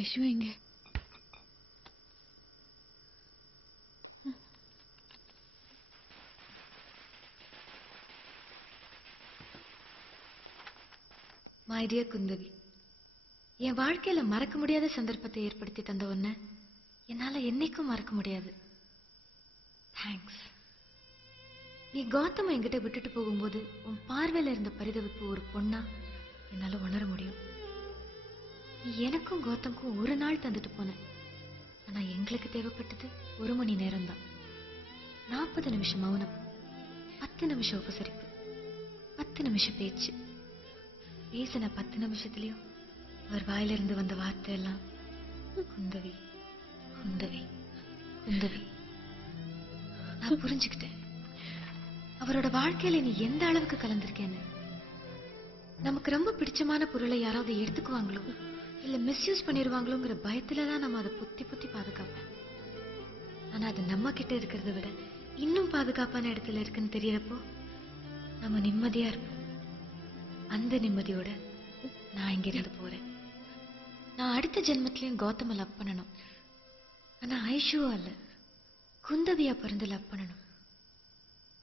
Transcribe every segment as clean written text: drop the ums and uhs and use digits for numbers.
ஐஷு எங்க? My dear Kundavai, என் வாழ்க்கையில மறக்க முடியாத சந்தர்ப்பத்தை ஏற்படுத்தி தந்த ஒன்ன என்னால என்னைக்கும் மறக்க முடியாது. தேங்க்ஸ். நீ கௌதம என்கிட்ட விட்டுட்டு போகும்போது உன் பார்வையில இருந்த பரிதவிப்பு ஒரு பொண்ணா என்னால உணர முடியும். நீ எனக்கும் கௌதம்க்கும் ஒரு நாள் தந்துட்டு போன. ஆனா எங்களுக்கு தேவைப்பட்டது 1 மணி நேரம் தான். 40 நிமிஷம் மௌனம், 10 நிமிஷம் உபசரிப்பு, 10 நிமிஷம் பேச்சு. பேசின 10 நிமிஷத்துலயும் அவர் வாயிலிருந்து வந்த வார்த்தை எல்லாம் குந்தவி குந்தவி குந்தவி. நான் புரிஞ்சுக்கிட்டேன் அவரோட வாழ்க்கையில நீ எந்த அளவுக்கு கலந்திருக்கேன்னு. நமக்கு ரொம்ப பிடிச்சமான பொருளை யாராவது எடுத்துக்குவாங்களோ இல்ல மிஸ்யூஸ் பண்ணிடுவாங்களோங்கிற பயத்துலதான் நம்ம அதை புத்தி புத்தி பாதுகாப்பேன். ஆனா அது நம்ம கிட்ட இருக்கிறத விட இன்னும் பாதுகாப்பான இடத்துல இருக்குன்னு தெரியறப்போ நம்ம நிம்மதியா இருப்போம். அந்த நிம்மதியோட நான் இங்க இருந்து போறேன். நான் அடுத்த ஜென்மத்திலயும் கௌதம லவ் பண்ணணும். ஆனா ஐஷுவா அல்ல, குந்தவியா பிறந்து லவ் பண்ணணும்.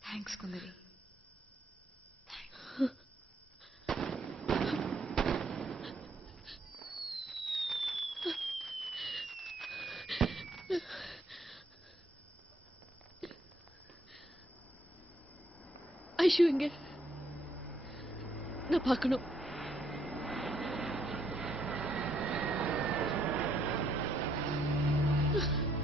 தேங்க்ஸ் குந்தவி. ஐஷு எங்க? நான் பார்க்கணும்.